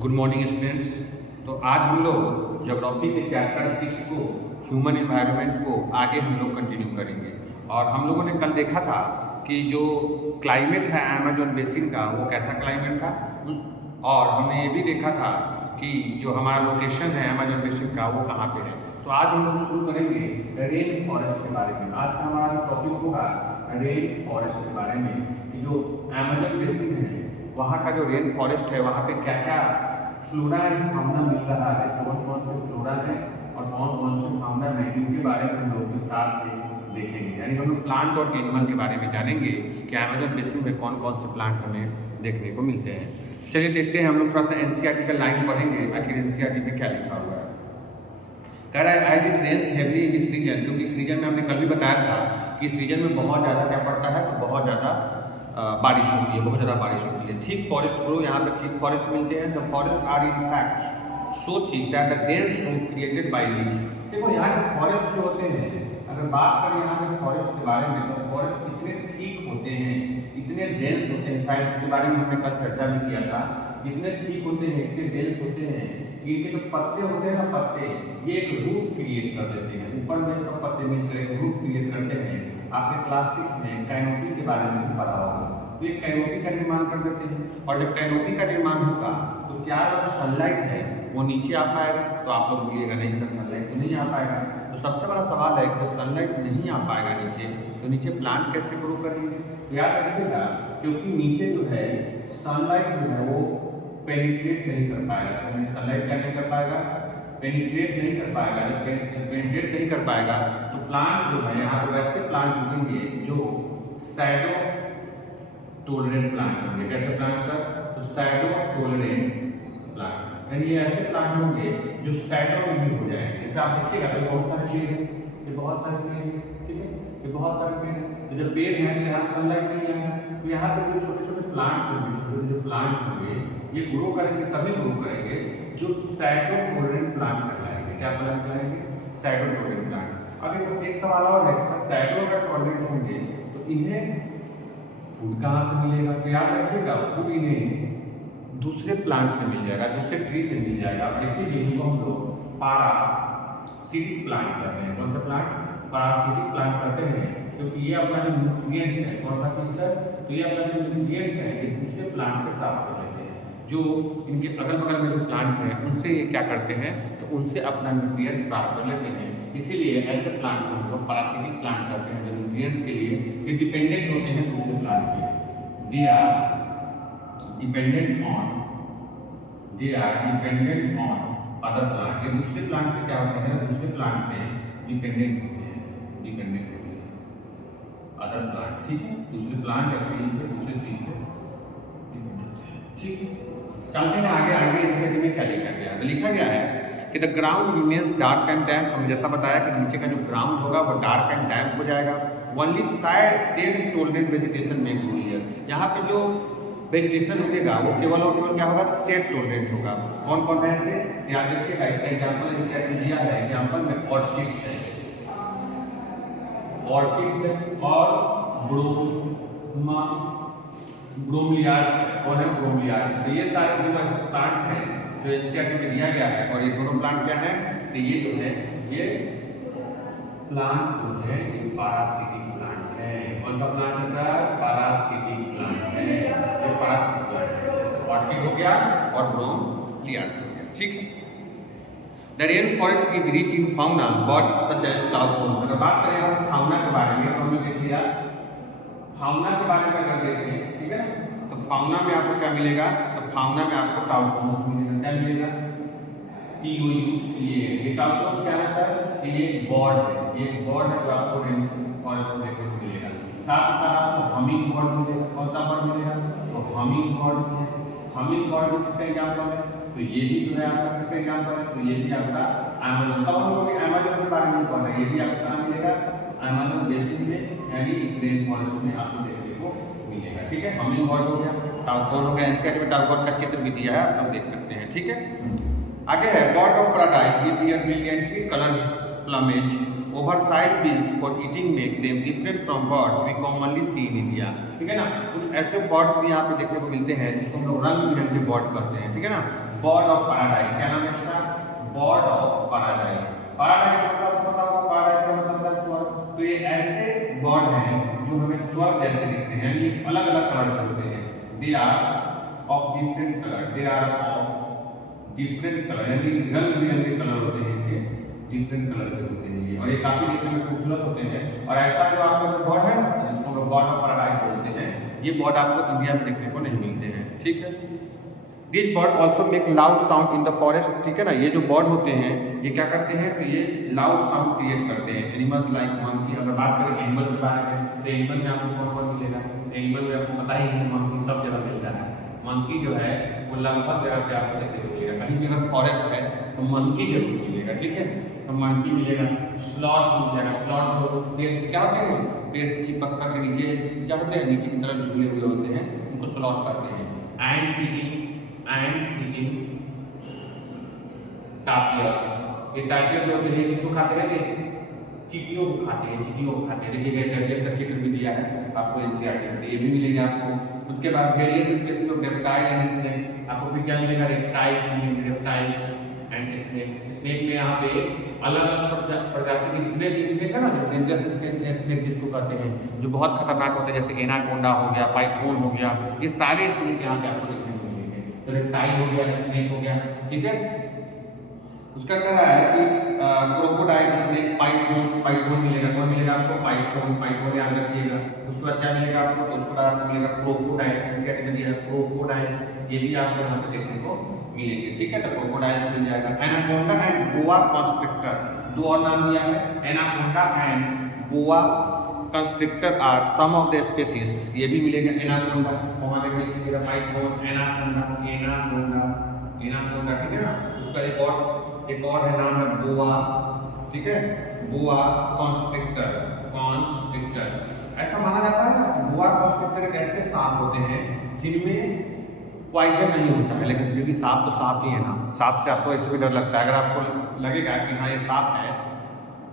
Good morning students. तो आज हम लोग ज्योग्राफी के चैप्टर 6 को ह्यूमन इन्वायरमेंट को आगे हम लोग कंटिन्यू करेंगे। और हम लोगों ने कल देखा था कि जो क्लाइमेट है अमेजोन बेसिन का वो कैसा क्लाइमेट था, और हमने ये भी देखा था कि जो हमारा लोकेशन है अमेजोन बेसिन का वो कहाँ पे है। तो आज हम लोग शुरू करेंगे रेन फॉरेस्ट के बारे में। आज का हमारा टॉपिक होगा रेन फॉरेस्ट के बारे में कि जो अमेजोन बेसिन है वहाँ का जो रेन फॉरेस्ट है वहाँ पे क्या क्या फ्लोरा एंड फाउना मिल रहा है, कौन कौन से फ्लोरा है और कौन कौन से फाउना है, इनके बारे में हम लोग विस्तार से देखेंगे। यानी हम लोग प्लांट और एनिमल के बारे में जानेंगे कि अमेजोन बेसिन में कौन कौन से प्लांट हमें देखने को मिलते हैं। चलिए देखते हैं, हम लोग थोड़ा सा एनसीईआरटी का लाइन पढ़ेंगे आखिर एनसीईआरटी में क्या लिखा हुआ है। कह रहा है as it rains heavily in this region, क्योंकि इस रीजन में हमने कल भी बताया था कि इस रीजन में बहुत ज़्यादा क्या पड़ता है, तो बहुत ज़्यादा बारिश होती है, बहुत ज़्यादा बारिश होती है। थिक फॉरेस्ट ग्रो, यहाँ पे थिक फॉरेस्ट मिलते हैं। The forest are in fact so thick that the dense root created by leaves. देखो यहाँ के फॉरेस्ट जो होते हैं, अगर बात करें यहाँ के फॉरेस्ट के बारे में, तो फॉरेस्ट इतने थिक होते हैं, इतने डेंस होते हैं, शायद इसके बारे में हमने कल चर्चा भी किया था। इतने थिक होते हैं, इतने डेंस होते हैं कि इनके जो पत्ते होते हैं ना, पत्ते ये एक रूफ क्रिएट कर देते हैं। ऊपर में सब पत्ते मिलकर एक रूफ क्रिएट करते हैं। आपने क्लास 6 में कैनोपी के बारे में भी पढ़ा होगा। तो ये कैनोपी का निर्माण कर देते हैं, और जब कैनोपी का निर्माण होगा तो क्या सनलाइट है वो नीचे आ पाएगा? तो आप लोग बोलिएगा नहीं सर, सनलाइट तो नहीं आ पाएगा। तो सबसे बड़ा सवाल है कि सनलाइट नहीं आ पाएगा नीचे, तो नीचे प्लांट कैसे ग्रो करेंगे? तो याद रखिएगा, क्योंकि नीचे जो है सनलाइट जो है वो पेनिट्रेट नहीं कर पाएगा। सनलाइट क्या नहीं कर पाएगा? पेनिट्रेट नहीं कर पाएगा। जब पेनिट्रेट नहीं कर पाएगा तो प्लांट जो है यहाँ पे वैसे प्लांट उगेंगे जो शैडो टोलरेंट प्लांट होंगे। कैसे प्लांट सर? तो शैडो टोलरेंट प्लांट, यानी ये ऐसे प्लांट होंगे जो शैडो में भी हो जाएंगे। जैसे आप देखिएगा तो बहुत सारे पेड़ हैं, ये बहुत सारे पेड़ हैं, ठीक है, ये बहुत सारे पेड़ हैं। तो जब पेड़ हैं तो यहाँ सनलाइट नहीं आएगा, तो यहाँ पे जो छोटे छोटे प्लांट होंगे, छोटे छोटे जो प्लांट होंगे ये ग्रो करेंगे, तभी ग्रो करेंगे जो शैडो टोलरेंट प्लांट कहलाएंगे। क्या प्लांट कहलाएंगे? Shadow tolerant plant. अब एक सवाल और है, सर शैडो अगर टोलरेंट होंगे तो इन्हें फूड कहाँ से मिलेगा? तो याद रखिएगा, फूड इन्हें दूसरे प्लांट से मिल जाएगा, दूसरे ट्री से मिल जाएगा। और इसीलिए इनको हम लोग पारासिटिक प्लांट कहते हैं। कौन सा प्लांट? पारासिटिक प्लांट कहते हैं, क्योंकि ये अपना जो न्यूट्रिएंट्स है, कौन सा चीज है, तो ये अपना जो न्यूट्रिएंट्स है ये दूसरे प्लांट से प्राप्त कर लेते हैं। जो इनके अगल बगल में जो प्लांट हैं उनसे ये क्या करते हैं, तो उनसे अपना न्यूट्रिएंट्स प्राप्त कर लेते हैं। इसीलिए ऐसे प्लांट को हम लोग पारासिटिक प्लांट कहते हैं, जो न्यूट्रिएंट्स के लिए ये डिपेंडेंट होते हैं दूसरे प्लांट के। They are dependent on other plant. ये दूसरे प्लांट पे क्या होते हैं? दूसरे प्लांट पे डिपेंडेंट होते हैं, अदर प्लांट, ठीक है, दूसरे प्लांट या ट्रीज पे, दूसरे ट्रीज पे डिपेंडेंट है, ठीक है। चलते हैं आगे। एनसीईआरटी में क्या लिखा गया है? तो लिखा गया है कि the ground remains dark and damp. हमने जैसा बताया कि नीचे का जो ग्राउंड होगा वो डार्क एंड डैम्प हो जाएगा। ओनली शेड टोलरेंट वेजिटेशन में ग्रो हियर। यहाँ पे जो वेजिटेशन उगेगा वो केवल और केवल क्या होगा? तो शेड टोलरेंट होगा। कौन कौन है ऐसे? याद रखिएगा, इसका एग्जाम्पल एनसीईआरटी दिया है। एग्जाम्पल में ऑर्चिड्स है, और ब्रोमिलियाड्स है। कौन है? ब्रोमिलियाड्स। तो ये सारे जो प्लांट हैं जो एनसीईआरटी में दिया गया है, और ये दोनों प्लांट क्या है? तो ये जो है ये प्लांट जो है ये पारासिटिक प्लांट है। कौन सा प्लांट है सर? पारासिटिक प्लांट है। ये पारासिटिक प्लांट है, जैसे ऑर्चिड हो गया और ब्रोमिलियाड्स हो गया, ठीक है। The rain forest is rich in fauna but such as cloud formation. अगर बात करें हम फाउना के बारे में, तो हमने देख लिया फाउना के बारे में अगर देखें, ठीक है ना, तो फाउना में आपको क्या मिलेगा? तो फाउना में आपको टाउकोन्स मिलेगा। क्या मिलेगा? TOUCA। ये टाउकोन्स क्या है सर? ये एक बर्ड है, ये एक बर्ड है जो आपको रेन फॉरेस्ट में देखने को मिलेगा। साथ ही साथ आपको हमिंग बर्ड मिलेगा। कौन सा बर्ड मिलेगा? तो हमिंग बर्ड भी है। हमिंग बर्ड भी किसका एग्जाम्पल है? तो ये भी जो है आपका किसका एग्जाम्पल है? तो ये भी आपका अमेजन। तब हम लोग अमेजन के बारे में पढ़ रहे हैं, ये भी आपको कहाँ मिलेगा? अमेजन बेसिन में, यानी इस रेन फॉरेस्ट में आपको देखने को मिलेगा, ठीक है। हमिंग बर्ड हो गया, टाउकोन हो गया। एनसीईआरटी में टाउकोन का चित्र भी दिया है, आप लोग देख सकते हैं, ठीक है। आगे है बर्ड ऑफ पैराडाइज, ये bear brilliantly colour plumage oversized bills for eating make them different from birds we commonly see in India। ठीक है ना, कुछ ऐसे बर्ड्स भी यहाँ पे देखने को मिलते हैं जिसको हम लोग रंग बिरंगे बर्ड कहते हैं। ठीक है ना, बर्ड ऑफ पैराडाइज, क्या नाम है इसका? Bird of paradise. पैराडाइज का मतलब पता होगा, पैराडाइज का मतलब होता है स्वर्ग। तो ये ऐसे बर्ड हैं जो हमें स्वर्ग जैसे दिखते हैं, यानी अलग अलग कलर के होते हैं। They are of different colour, they are of different colour, यानी रंग बिरंगे कलर होते हैं इनके, डिफरेंट कलर के होते हैं ये, और ये काफी देखने में खूबसूरत होते हैं। और ऐसा जो आपका जो बर्ड है जिसको हम लोग बर्ड ऑफ पैराडाइज बोलते हैं, ये बर्ड आपको इंडिया में देखने को नहीं मिलते हैं। ठीक है, this bird also make loud sound in the forest. ठीक है ना, ये जो बर्ड होते हैं ये क्या करते हैं, तो ये लाउड साउंड क्रिएट करते हैं। एनिमल्स लाइक मंकी, अगर बात करें एनिमल की बात करें तो एनिमल में आपको कौन कौन मिलेगा? एनिमल में आपको पता ही है, मंकी सब जगह मिलता है। मंकी जो है वो लगभग जगह पे आपको देखने को मिलेगा, कहीं भी अगर फॉरेस्ट है तो मंकी जरूर मिलेगा। ठीक है, तो मंकी मिलेगा। स्लॉथ मिल जाएगा, स्लॉथ पेड़ से क्या होते हैं, पेड़ से चिपक करके नीचे क्या होते हैं, नीचे की तरफ झूले हुए होते हैं, उनको स्लॉथ कहते हैं। एंड ईटिंग टापियर्स, ये टापियर जो होते हैं किसको खाते हैं, कि चींटियों को खाते हैं, चींटियों को खाते हैं। देखिए टापियर का चित्र भी दिया है आपको एनसीईआरटी में, ये भी मिलेगा आपको। उसके बाद various species of reptile and snake, आपको फिर क्या मिलेगा, रेप्टाइल्स मिलेंगे, रेप्टाइल्स एंड स्नेक। स्नेक में यहाँ पे अलग अलग प्रजाति के जितने भी स्नेक है ना, जो डेंजरस स्नेक जिसको कहते हैं, जो बहुत खतरनाक होते हैं, जैसे एनाकोंडा हो गया, पाइथन हो गया, ये सारे स्नेक यहाँ पे आपको देखने को मिलेंगे। तो रेप्टाइल हो गया, स्नेक हो गया। ठीक है, उसका कह रहा है कि क्रोकोडाइल, स्नेक, पाइथन मिलेगा। कौन मिलेगा आपको? पाइथन याद रखिएगा। उसके बाद क्या मिलेगा आपको? तो उसके बाद आपको मिलेगा क्रोकोडाइल, एनसीईआरटी में दिया है क्रोकोडाइल, ये भी आपको यहाँ पे देखने को मिलेंगे। ठीक है, तो क्रोकोडाइल मिल जाएगा। एनाकोंडा एंड बोआ कंस्ट्रिक्टर, दो और नाम दिया है, anaconda and boa constrictor are some of the species, ये भी मिलेगा। एनाकोंडा वहाँ पे मिलेगा, पाइथन, एनाकोंडा। ठीक है ना, उसका एक और है नाम है बोआ। ठीक है, बोआ कंस्ट्रिक्टर। ऐसा माना जाता है ना कि बोआ कंस्ट्रिक्टर एक ऐसे सांप होते हैं जिनमें पॉइजन नहीं होता है, लेकिन क्योंकि सांप तो सांप ही है ना, सांप से आपको ऐसे भी डर लगता है। अगर आपको लगेगा कि हाँ ये सांप है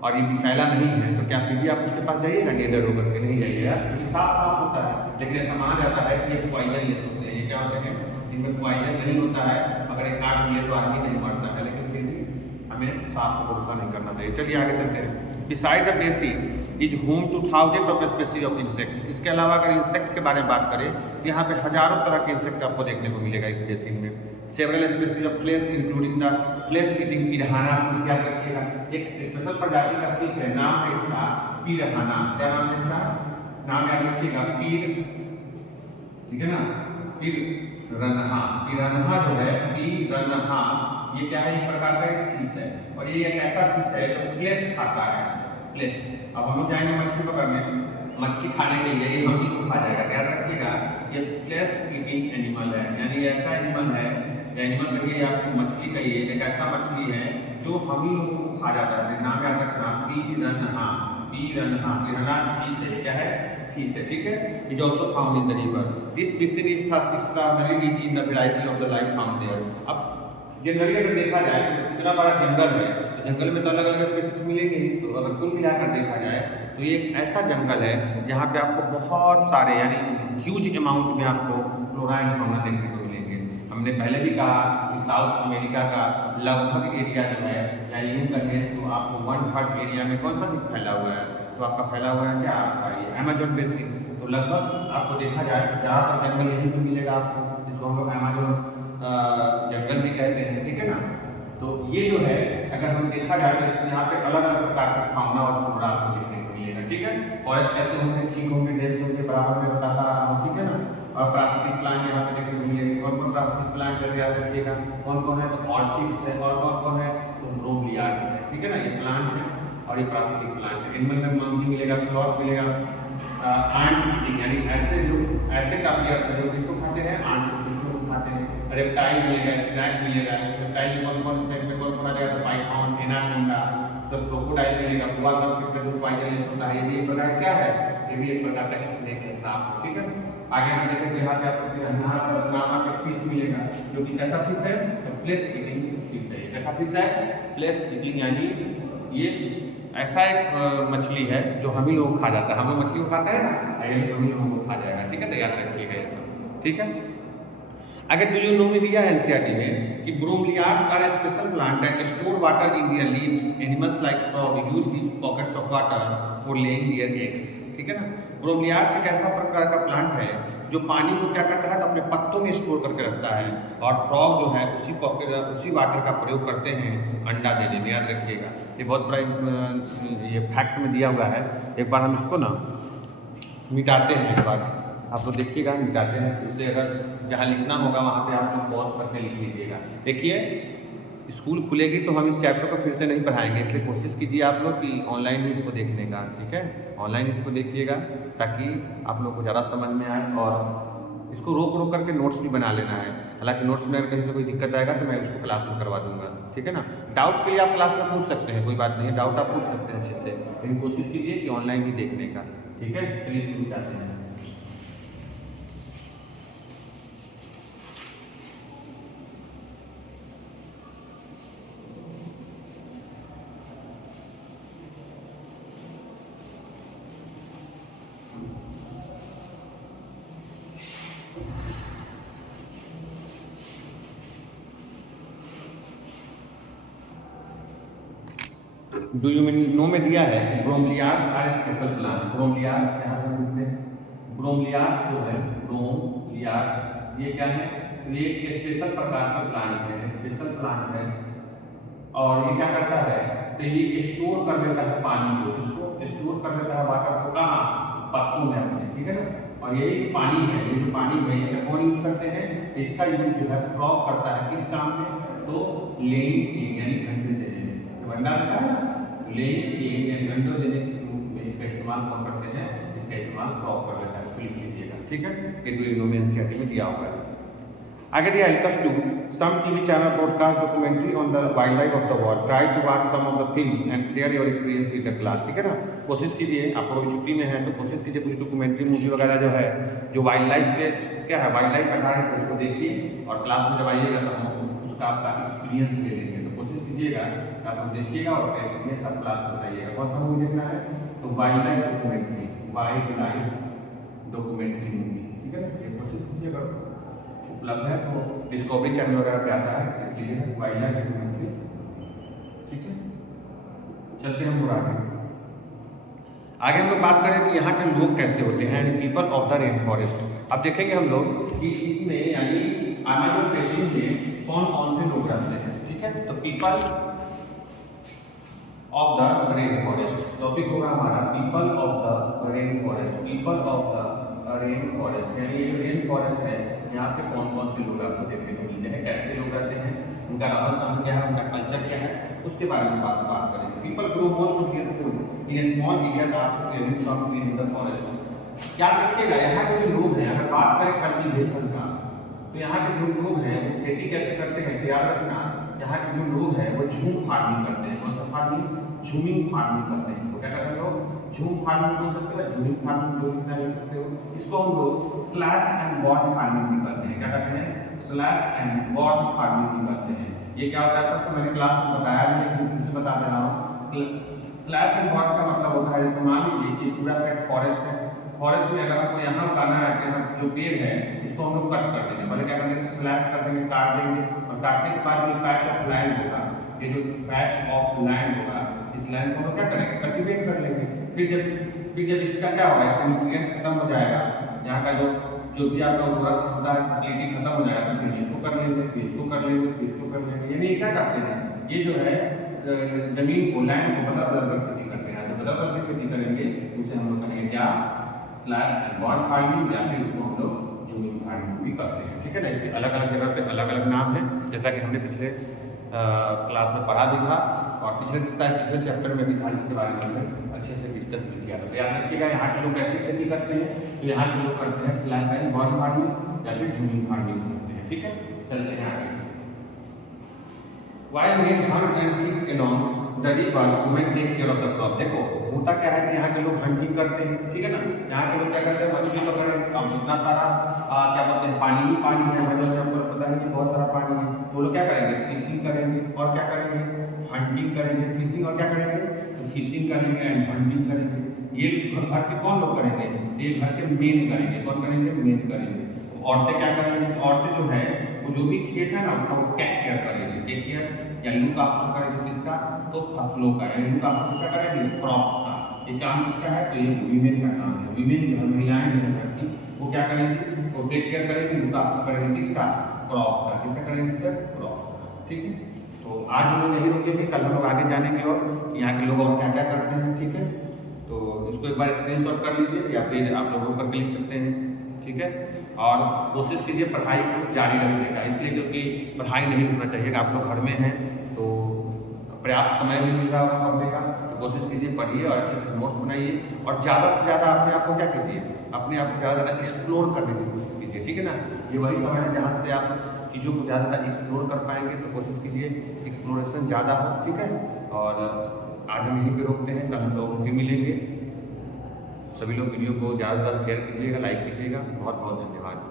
और ये विषैला नहीं है, तो क्या फिर भी आप उसके पास जाइएगा? निडर होकर के नहीं जाइएगा, क्योंकि सांप होता है। लेकिन ऐसा माना जाता है कि ये पॉइजन लेस होते हैं। ये क्या होते हैं, इनमें पॉइजन नहीं होता है, अगर एक काट मिले तो आदमी नहीं मरता है, लेकिन फिर भी हमें सांप को भरोसा नहीं करना चाहिए। चलिए आगे चलते हैं। बिसाइड द बेसी is home two thousand of species of insect. इसके अलावा अगर इंसेक्ट के बारे में बात करें तो यहाँ पे हजारों तरह के इंसेक्ट आपको देखने को मिलेगा इस बेसिन में। Several species of flesh including the flesh eating piranha fish, याद रखिएगा। एक स्पेशल प्रजाति का फिश है, नाम है इसका पिरान्हा। क्या नाम है इसका? नाम याद रखिएगा, ठीक है ना, पिरान्हा जो है, पिरान्हा, ये क्या है? एक प्रकार का एक फिश है, और ये एक ऐसा फिश है जो फ्लेश खाता है, फ्लेश। अब हम लोग जाएंगे मछली पकड़ने, मछली खाने के लिए, ये हम ही को खा जाएगा। ध्यान रखिएगा, ये फ्लेश ईटिंग एनिमल है, यानी ऐसा एनिमल है, एनिमल कहिए या मछली कहिए, एक ऐसा मछली है जो हम ही लोगों को खा जाता है। नाम याद रखना, पिरान्हा। पिरान्हा फिश है, क्या है? फिश है। ठीक है, is also found in the river. This fishing is extraordinary rich in the variety of the life found there. अब जनरली अगर देखा जाए तो इतना बड़ा जंगल है, तो जंगल में तो अलग अलग स्पीशीज मिलेंगे, तो अगर कुल मिलाकर देखा जाए तो ये एक ऐसा जंगल है जहाँ पे आपको बहुत सारे, यानी ह्यूज अमाउंट में आपको फ्लोरा एंड फौना देखने को मिलेंगे। हमने पहले भी कहा कि साउथ अमेरिका का लगभग एरिया जो है, या यूँ कहें तो आपको 1/3 एरिया में कौन सा चीज़ फैला हुआ है? तो आपका फैला हुआ है क्या? आपका ये अमेजोन बेसिन। तो लगभग आपको देखा जाए तो ज़्यादातर जंगल यहीं पर मिलेगा आपको, जिसको हम लोग अमेजोन जंगल भी कहते हैं। ठीक है ना, तो ये जो है अगर हम देखा जाए तो इसमें यहाँ पे अलग अलग प्रकार के फाउना और फ्लोरा आपको देखने को मिलेगा। ठीक है, फॉरेस्ट कैसे होंगे, सीख होंगे, डेल्स होंगे, बराबर में बताता आ रहा हूँ। ठीक है ना, और प्राकृतिक प्लांट यहाँ पे देखने को मिलेंगे। कौन कौन प्राकृतिक प्लांट है याद रखिएगा, कौन कौन है? तो ऑर्चिड्स है, और कौन कौन है? तो ब्रोमिलियाड्स है। ठीक है ना, ये प्लांट है और ये प्राकृतिक प्लांट है। एनिमल में मंकी मिलेगा, स्लॉथ मिलेगा, आंट ईटिंग, यानी ऐसे टापियर जो किसको खाते हैं? आंट को, चिड़ियों को खाते हैं। रेप्टाइल मिलेगा, स्नैक मिलेगा। रेप्टाइल में कौन कौन स्नैक में कौन कौन आ जाएगा? तो पाइथन, एनाकोंडा। तो क्रोकोडाइल मिलेगा, बोआ कंस्ट्रिक्टर जो पॉइजनलेस होता है, ये भी एक प्रकार क्या है? ये भी एक प्रकार का स्नेक है, सांप। ठीक है, आगे हम देखें तो यहाँ क्या करते हैं, यहाँ पर नाम का फिश मिलेगा, जो कि कैसा फिश है? तो फ्लेश ईटिंग फिश है। कैसा फिश है? फ्लेश ईटिंग, यानी ये ऐसा एक मछली है जो हम ही लोग खा जाता है। हम लोग मछली को खाते हैं ना, ये हम ही लोगों को खा जाएगा। ठीक है, तो याद रखिएगा ये सब। ठीक है, अगर do you know में दिया है एनसीईआरटी में कि bromeliads are a special plant that store water in their leaves. Animals like frog use these pockets of water for laying their eggs. ठीक है ना, ब्रोमलियाड्स एक ऐसा प्रकार का प्लांट है जो पानी को क्या करता है तो अपने पत्तों में स्टोर करके रखता है, और फ्रॉग जो है उसी पॉकेट उसी वाटर का प्रयोग करते हैं अंडा देने में। याद रखिएगा, ये बहुत बड़ा ये फैक्ट में दिया हुआ है। एक बार हम इसको ना मिटाते हैं, एक बार आप लोग देखिएगा, मिटाते हैं। इससे अगर जहाँ लिखना होगा वहाँ पे आप लोग पॉज करके लिख लीजिएगा। देखिए, स्कूल खुलेगी तो हम इस चैप्टर को फिर से नहीं पढ़ाएंगे, इसलिए कोशिश कीजिए आप लोग कि ऑनलाइन ही इसको देखने का। ठीक है, ऑनलाइन इसको देखिएगा ताकि आप लोग को ज़्यादा समझ में आए, और इसको रोक रोक करके नोट्स भी बना लेना है। हालांकि नोट्स में अगर कहीं से कोई दिक्कत आएगा तो मैं उसको क्लास में करवा दूंगा। ठीक है ना, डाउट के लिए आप क्लास में पूछ सकते हैं, कोई बात नहीं है, डाउट आप पूछ सकते हैं अच्छे से, लेकिन कोशिश कीजिए कि ऑनलाइन ही देखने का। ठीक है, चलिए शुरू करते हैं। डू यू नो में दिया है कि ब्रोमलियाड्स आर स्पेशल प्लांट। ब्रोमलियाड्स यहाँ से लिखते हैं, ब्रोमलियाड्स जो है, ब्रोमलियाड्स ये क्या है, ये एक स्पेशल प्रकार का प्लांट है, स्पेशल प्लांट है। और ये क्या करता है तो ये स्टोर कर लेता है पानी को, इसको स्टोर कर लेता है वाटर को कहाँ, पत्तों में अपने। ठीक है ना, और यही पानी है, ये जो पानी है इसका कौन यूज करते हैं, इसका यूज जो है फ्रॉग करता है किस काम में, तो लेइंग एग यानी अंडे देने में। तो अंडा देता है ना, लेइंग एग यानी अंडे देने में इसका इस्तेमाल कौन करते हैं, इसका इस्तेमाल फ्रॉग कर लेता है। लिख लीजिएगा। ठीक है, ये डू यू नो में एनसीईआरटी में दिया हुआ है। आगे दिया Elkas do some TV channel broadcast documentary on the wildlife of the world. Try to watch some of the film and share your experience with the class. ठीक है ना, कोशिश कीजिए, आप लोग छुट्टी में हैं तो कोशिश कीजिए कुछ डॉक्यूमेंट्री मूवी वगैरह जो है जो वाइल्ड लाइफ पे क्या है, वाइल्ड लाइफ आधारित है, उसको देखिए, और क्लास में जब आइएगा तो हम उसका आपका एक्सपीरियंस ले लेंगे। तो कोशिश कीजिएगा आप लोग देखिएगा और उसका एक्सपीरियंस आप क्लास में बताइएगा। कौन सा मूवी देखना है, तो wild life documentary, wild life documentary movie. ठीक है ना, ये कोशिश कीजिएगा, उपलब्ध है तो डिस्कवरी चैनल वगैरह पे आता है, देख लीजिए वाइल्ड लाइफ डॉक्यूमेंट्री। ठीक है, चलते हैं हम आगे। आगे हम लोग बात करें कि यहाँ के लोग कैसे होते हैं, people of the rain forest. अब देखेंगे हम लोग कि इसमें यानी अमेजन बेसिन में कौन कौन से लोग रहते हैं। ठीक है, तो people of the rain forest topic होगा हमारा, people of the rain forest, people of the rain forest, यानी ये जो रेन फॉरेस्ट है यहाँ पे कौन कौन से लोग आपको देखने को मिलते हैं, कैसे लोग रहते हैं, उनका रहन सहन क्या है, उनका कल्चर क्या है, उसके बारे में बात करेंगे। People grow most of their food in a small area after clearing some tree in the forest. क्या देखिएगा, यहाँ के जो लोग हैं, अगर बात करें कल्टीवेशन का, तो यहाँ के जो लोग हैं वो खेती कैसे करते हैं, याद रखना, यहाँ के जो लोग हैं वो झूम फार्मिंग करते हैं। कौन सा फार्मिंग, झूमिंग फार्मिंग करते हैं। इसको क्या कहते हैं लोग, झूम फार्मिंग बोल सकते हो, झूमिंग फार्मिंग जो लिखना लिख सकते हो। इसको हम लोग स्लैश एंड बॉर्ड फार्मिंग भी करते हैं। क्या कहते हैं, स्लैश एंड बॉर्ड फार्मिंग भी करते हैं। ये क्या होता है सर, तो मैंने क्लास में बताया भी है, फिर से बता दे रहा हूँ। स्लैश एंड बॉर्ड का मतलब होता है, जैसे मान लीजिए कि पूरा साइड फॉरेस्ट है, फॉरेस्ट में अगर आपको यहाँ उगाना है कि यहाँ जो पेड़ है इसको हम लोग कट कर देंगे, पहले क्या कर देंगे, स्लैश कर देंगे, काट देंगे, और काटने के बाद जो पैच ऑफ लैंड होगा, ये जो पैच ऑफ लैंड होगा, इस लैंड को हम लोग क्या करेंगे, कल्टीवेट कर लेंगे। फिर जब इसका क्या होगा, इसका न्यूट्रिएंट्स खत्म हो जाएगा, यहाँ का जो भी आपका उर्वरक क्षमता है, फर्टिलिटी खत्म हो जाएगा, तो फिर इसको कर लेंगे, फिर इसको कर लेंगे, फिर इसको कर लेंगे। यानी ये क्या करते हैं, ये जो है जमीन को, लैंड को बदल बदल कर खेती करते हैं। जो बदल बदल कर खेती करेंगे उसे हम लोग कहेंगे क्या, स्लैश एंड बॉर्ड फार्मिंग, या फिर इसको हम लोग झूमिंग फार्मिंग भी करते हैं। ठीक है ना, इसके अलग अलग जगह पे अलग अलग नाम है, जैसा कि हमने पिछले क्लास में पढ़ा भी था, और पिछले चैप्टर में भी था, इसके बारे में हमने अच्छे से डिस्कस भी किया था। तो याद रखिएगा, यहाँ के लोग कैसे खेती करते हैं, तो यहाँ के लोग करते हैं स्लैश एंड बॉर्ड फार्मिंग या फिर झूमिंग फार्मिंग करते हैं। ठीक है, चलते हैं आगे। While men hunt and fish along the rivers, women take care of the crop। देखो होता क्या है कि यहाँ के लोग हंटिंग करते हैं, ठीक है ना, यहाँ के लोग क्या करते हैं, मछली पकड़े, अब इतना सारा क्या बोलते हैं, पानी ही पानी है, हमें आपको पता है कि बहुत सारा पानी है, तो लोग क्या करेंगे, फिशिंग करेंगे और क्या करेंगे, हंटिंग हंटिंग करेंगे, फिशिंग और क्या करेंगे, तो फिशिंग करेंगे एंड हंटिंग करेंगे। ये घर के कौन लोग करेंगे, ये घर के मेन करेंगे। कौन करेंगे, मेन करेंगे। औरतें क्या करेंगी, तो औरतें जो है वो जो भी खेत है ना उसका वो टेक केयर करेंगे। टेक केयर या लुक आफ्टर करेंगे किसका, तो फसलों का, यानी लुक आफ्टर किसका करेंगे, क्रॉप्स का। ये काम किसका है, तो ये वीमेन का काम है। वीमेन जो है, महिलाएं जो है घर की, वो क्या करेंगी, वो टेक केयर करेंगी, लुक आफ्टर करेंगे किसका, क्रॉप का। किसका करेंगे सर, क्रॉप का। ठीक है, तो आज हम लोग यही रुकेंगे, कल हम लोग आगे जानेंगे और यहाँ के लोग और क्या क्या करते हैं। ठीक है, तो इसको एक बार स्क्रीनशॉट कर लीजिए या फिर आप लोग होकर के लिख सकते हैं। ठीक है, और कोशिश कीजिए पढ़ाई को जारी रखने का, इसलिए क्योंकि पढ़ाई नहीं रुकना चाहिए। आप लोग घर में हैं तो पर्याप्त समय भी मिल रहा होगा पढ़ने का, तो कोशिश कीजिए पढ़िए और अच्छे से नोट्स बनाइए और ज़्यादा से ज़्यादा अपने आप को क्या कीजिए, अपने आप को ज़्यादा से ज़्यादा एक्सप्लोर करने की कोशिश कीजिए। ठीक है ना, ये वही समय है जहाँ से आप चीज़ों को ज़्यादा ज़्यादा एक्सप्लोर कर पाएंगे, तो कोशिश कीजिए एक्सप्लोरेशन ज़्यादा हो। ठीक है, और आज हम यहीं पे रोकते हैं, कल हम लोग फिर मिलेंगे। सभी लोग वीडियो को ज़्यादा से ज़्यादा शेयर कीजिएगा, लाइक कीजिएगा। बहुत बहुत धन्यवाद।